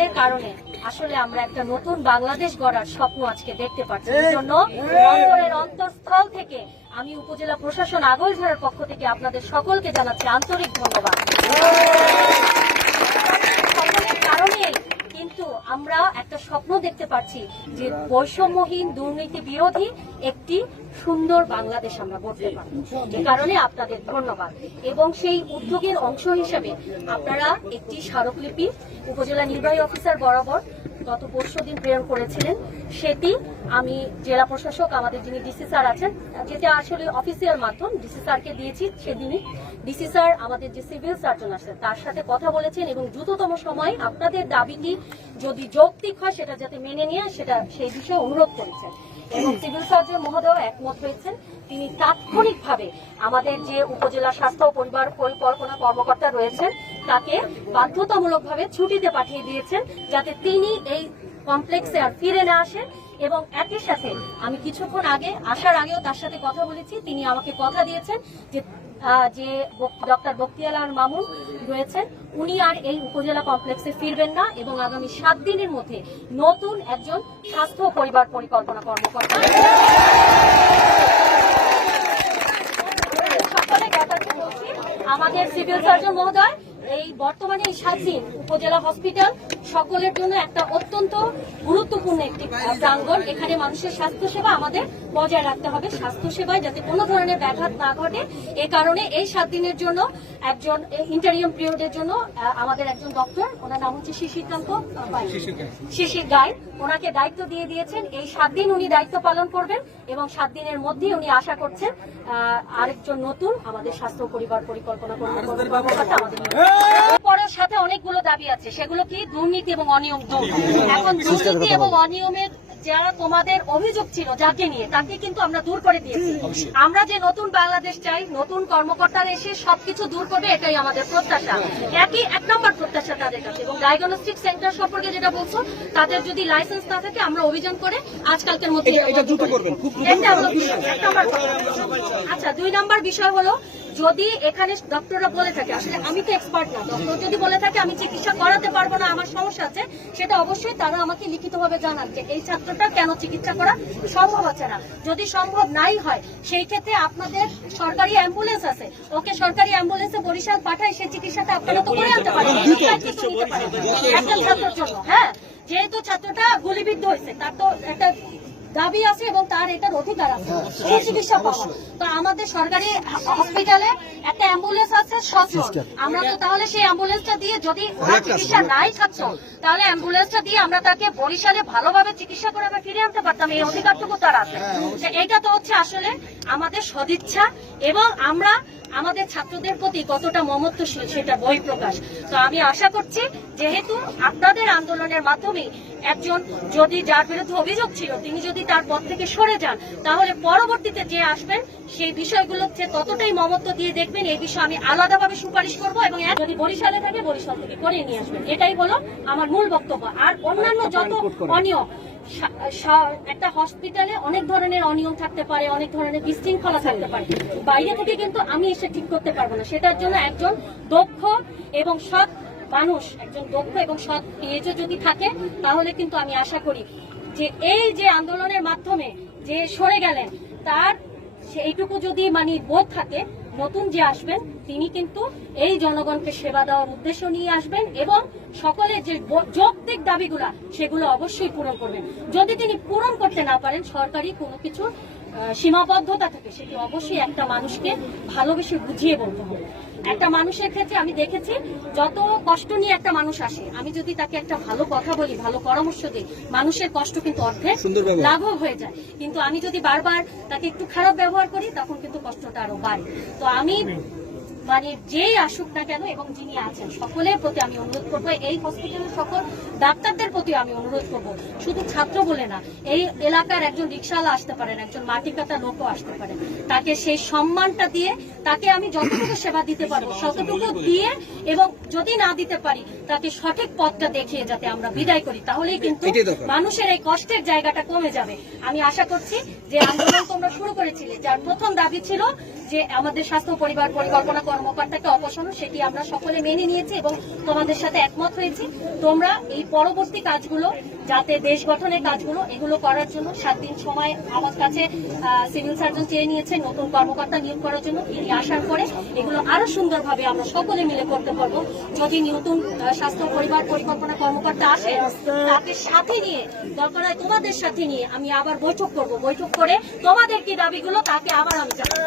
আপনাদের কারণে আসলে আমরা একটা নতুন বাংলাদেশ গড়ার স্বপ্ন আজকে দেখতে পাচ্ছি। এই জন্য অন্তঃস্থল থেকে আমি উপজেলা প্রশাসন আগলঝাড়ার পক্ষ থেকে আপনাদের সকলকে জানাচ্ছি আন্তরিক ধন্যবাদ। কিন্তু আমরা একটা স্বপ্ন দেখতে পাচ্ছি যে বৈষম্যহীন দুর্নীতি বিরোধী একটি সুন্দর বাংলাদেশ আমরা গড়তে পারি এই কারণে আপনাদের ধন্যবাদ। এবং সেই উদ্যোগের অংশ হিসেবে আপনারা একটি স্মারকলিপি উপজেলা নির্বাহী অফিসার বরাবর গত পরশু দিন প্রেরণ করেছিলেন, সেটি আমি জেলা প্রশাসক, আমাদের যিনি ডিসি স্যার আছেন, যেটা আসলে অফিসিয়াল মাধ্যম, ডিসি স্যারকে দিয়েছি সেদিনই। ডিসি স্যার আমাদের যে সিভিল সার্জন আছেন তার সাথে কথা বলেছেন এবং দ্রুততম সময়ে আপনাদের দাবিটি যদি যৌক্তিক হয়, সেটা যাতে মেনে নিয়ে সেটা সেই বিষয়ে অনুরোধ করেছেন। এবং সিভিল সার্জন মহোদয় একমত হয়েছেন, তিনি তাৎক্ষণিকভাবে আমাদের যে উপজেলা স্বাস্থ্য পরিবার পরিকল্পনা কর্মকর্তা রয়েছেন তাকে বাধ্যতামূলকভাবে ছুটিতে পাঠিয়ে দিয়েছেন যাতে তিনি এই কমপ্লেক্সে আর ফিরে না আসেন এবং একই সাথে আমি কিছুক্ষণ আগে, আসার আগেও তার সাথে কথা বলেছি, তিনি আমাকে কথা দিয়েছেন যে যে ডক্টর বক্তিয়ালার মামুন রয়েছেন, উনি আর এই উপজেলা কমপ্লেক্সে ফিরবেন না এবং আগামী সাত দিনের মধ্যে নতুন একজন স্বাস্থ্য পরিবার পরিকল্পনা কর্মকর্তা। আমাদের সিভিল সার্জন মহোদয় এই বর্তমানে এই স্বাধীন উপজেলা হসপিটাল সকলের জন্য একটা অত্যন্ত গুরুত্বপূর্ণ একটি প্রাঙ্গণ। এখানে মানুষের স্বাস্থ্য সেবা আমাদের বজায় রাখতে হবে। স্বাস্থ্য সেবায় যাতে কোনো ধরনের ব্যাঘাত না ঘটে। এ কারণে এই সাত দিনের জন্য একজন ইন্টারিয়াম পিরিয়ডের জন্য আমাদের একজন ডক্টর ওনার নাম হচ্ছে শিশিরকান্ত। শিশির গাই ওনাকে দায়িত্ব দিয়ে দিয়েছেন। এই সাত দিন উনি দায়িত্ব পালন করবেন এবং সাত দিনের মধ্যেই উনি আশা করছেন আরেকজন নতুন আমাদের স্বাস্থ্য পরিবার পরিকল্পনা কর্মকর্তা আমাদের সাথে অনেকগুলো দাবি আছে। সেগুলো কি দুর্নীতি এবং অনিয়ম দূর? এখন দুর্নীতি এবং অনিয়মের যারা তোমাদের অভিযোগ ছিল যাকে নিয়ে তাকে কিন্তু আমরা দূর করে দিয়েছি। আমরা যে নতুন বাংলাদেশ চাই নতুন কর্মকর্তারা এসে সবকিছু দূর করবে এটাই আমাদের প্রত্যাশা। একই এক নম্বর প্রত্যাশা তাদের কাছে। এবং ডায়াগনস্টিক সেন্টার সম্পর্কে যেটা বলছো তাদের যদি লাইসেন্স না থাকে আমরা অভিযান করে আজকালকের মধ্যে। আচ্ছা দুই নম্বর বিষয় হলো যদি এখানে ডক্টররা বলে থাকে আসলে আমি তো এক্সপার্ট না ডক্টর যদি বলে থাকে আমি চিকিৎসা করাতে পারব না আমার সমস্যা আছে সেটা অবশ্যই তারা আমাকে লিখিতভাবে জানান যে এই ছাত্রটা কেন চিকিৎসা করা সম্ভব আছে না। যদি সম্ভব নাই হয় সেই ক্ষেত্রে আপনাদের সরকারি অ্যাম্বুলেন্স আছে ওকে সরকারি অ্যাম্বুলেন্সে বরিশাল পাঠায় সেই চিকিৎসাটা আপনারা তো করে আনতে পারেন। একটা ছাত্রের জন্য হ্যাঁ যেহেতু ছাত্রটা গুলিবিদ্ধ হয়েছে তার তো একটা দাবি আছে এবং তার এটার অধিকার আছে চিকিৎসা পাওয়া তো আমাদের সরকারি হসপিটালে একটা অ্যাম্বুলেন্স আছে সচল। আমরা তো তাহলে সেই অ্যাম্বুলেন্সটা দিয়ে যদি চিকিৎসা নাই ছাত্র তাহলে অ্যাম্বুলেন্সটা দিয়ে আমরা তাকে বরিশালে ভালোভাবে চিকিৎসা করে আমরা ফিরে আনতে পারতাম এই অধিকারটুকু তার আছে। এটা তো হচ্ছে আসলে আমাদের সদিচ্ছা এবং আমরা আমাদের ছাত্রদের প্রতি কতটা মমত্বশীল সেটা বই প্রকাশ। তো আমি আশা করছি যেহেতু আপনাদের আন্দোলনের মাধ্যমে একজন যদি যার বিরুদ্ধে অভিযোগ ছিল তিনি যদি তার পদ থেকে সরে যান তাহলে পরবর্তীতে যে আসবেন সেই বিষয়গুলো হচ্ছে ততটাই মমত্ব দিয়ে দেখবেন এই বিষয়ে আমি আলাদাভাবে সুপারিশ করব এবং যদি বরিশালে থাকে বরিশাল থেকে করে নিয়ে আসবেন। এটাই হলো আমার মূল বক্তব্য। আর অন্যান্য যত অনিয়ম একটা হসপিটালে অনেক ধরনের অনিয়ম থাকতে পারে, অনেক ধরনের বিশৃঙ্খলা থাকতে পারে। বাইরে থেকে কিন্তু আমি এসে ঠিক করতে পারব না। সেটার জন্য একজন দক্ষ এবং সৎ মানুষ, একজন দক্ষ এবং সৎ পিএইচও যদি থাকে, তাহলে কিন্তু আমি আশা করি যে এই যে আন্দোলনের মাধ্যমে যে সরে গেলেন, তার সেইটুকু যদি মানে বোধ থাকে, নতুন যে আসবেন, তিনি কিন্তু এই জনগণকে সেবা দেওয়ার উদ্দেশ্য নিয়ে আসবেন এবং সকলের যে যৌক্তিক দাবিগুলা সেগুলো অবশ্যই পূরণ করবেন। যদি তিনি পূরণ করতে না পারেন সরকারি কোনো কিছু সীমাবদ্ধতা থাকে সেটি অবশ্যই একটা মানুষকে ভালোবেসে বুঝিয়ে বলতে হবে। একটা মানুষের ক্ষেত্রে আমি দেখেছি যত কষ্ট নিয়ে একটা মানুষ আসে আমি যদি তাকে একটা ভালো কথা বলি ভালো পরামর্শ দিই মানুষের কষ্ট কিন্তু অর্ধেক লাঘব হয়ে যায়। কিন্তু আমি যদি বারবার তাকে একটু খারাপ ব্যবহার করি তখন কিন্তু কষ্টটা আরও বাড়ে। তো আমি মানে যেই আসুক না কেন এবং যিনি আছেন সকলের প্রতি আমি অনুরোধ করব এই হসপিটালের সকল ডাক্তারদের প্রতি আমি অনুরোধ করব। শুধু ছাত্র বলে না এই এলাকার একজন রিক্সাওয়ালা আসতে পারেন একজন মাটি কাতা লোকও আসতে পারেন। তাকে সেই সম্মানটা দিয়ে তাকে আমি যতটুকু সেবা দিতে পারব ততটুকু দিয়ে এবং যদি না দিতে পারি তাকে সঠিক পথটা দেখিয়ে যাতে আমরা বিদায় করি তাহলেই কিন্তু মানুষের এই কষ্টের জায়গাটা কমে যাবে। আমি আশা করছি যে আন্দোলন তোমরা শুরু করেছিলে যার প্রথম দাবি ছিল যে আমাদের স্বাস্থ্য পরিবার পরিকল্পনা কর্মকর্তাকে অপসারণ সেটি আমরা সকলে মেনে নিয়েছি এবং তোমাদের সাথে একমত হয়েছি। তোমরা এই পরবর্তী কাজগুলো যাতে দেশ গঠনের কাজগুলো এগুলো করার জন্য সাত দিন সময় আমার কাছে সিভিল সার্জন চেয়ে নিয়েছে নতুন কর্মকর্তা নিয়োগ করার জন্য। তিনি আসার পরে এগুলো আরও সুন্দরভাবে আমরা সকলে মিলে করতে পারব। যদি নতুন স্বাস্থ্য পরিবার পরিকল্পনা কর্মকর্তা আসে, তাকে সাথে নিয়ে, দরকার হয় তোমাদের সাথে নিয়ে আমি আবার বৈঠক করব। বৈঠক করে তোমাদের কি দাবিগুলো তাকে আবার আমি জানাব।